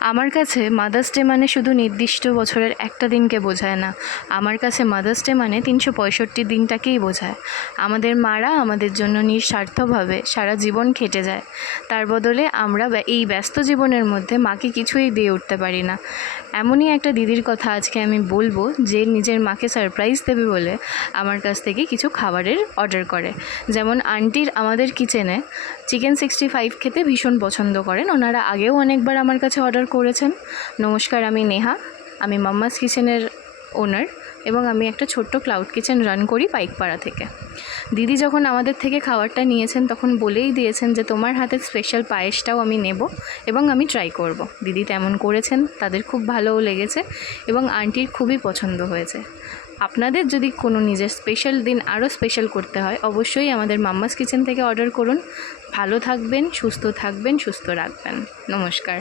আমার কাছে mother's day মানে শুধু নির্দিষ্ট বছরের একটা দিনকে বোঝায় না। আমার কাছে মাদার্স ডে মানে 365 দিনটাকেই বোঝায়। আমাদের মারা আমাদের জন্য নিঃস্বার্থভাবে সারা জীবন খেটে যায়। তার বদলে আমরা এই ব্যস্ত জীবনের মধ্যে মাকে কিছুই দিয়ে উঠতে পারি না। এমনই একটা দিদির কথা আজকে আমি বলবো, যে নিজের মাকে সারপ্রাইজ দেবে বলে আমার কাছ থেকে কিছু খাবারের অর্ডার করে। যেমন আন্টির আমাদের কিচেনে চিকেন 65 খেতে ভীষণ পছন্দ করেন। ওনারা আগেও অনেকবার আমার কাছে অর্ডার করেছেন। নমস্কার, আমি নেহা, আমি মাম্মাস কিচেনের ওনার, এবং আমি একটা ছোট্ট ক্লাউড কিচেন রান করি পাইকপাড়া থেকে। দিদি যখন আমাদের থেকে খাবারটা নিয়েছেন তখন বলেই দিয়েছেন যে তোমার হাতের স্পেশাল পায়েসটাও আমি নেব এবং আমি ট্রাই করব। দিদি তেমন করেছেন, তাদের খুব ভালোও লেগেছে এবং আন্টির খুবই পছন্দ হয়েছে। আপনাদের যদি কোনো নিজের স্পেশাল দিন আরও স্পেশাল করতে হয়, অবশ্যই আমাদের মাম্মাস কিচেন থেকে অর্ডার করুন। ভালো থাকবেন, সুস্থ থাকবেন, সুস্থ রাখবেন। নমস্কার।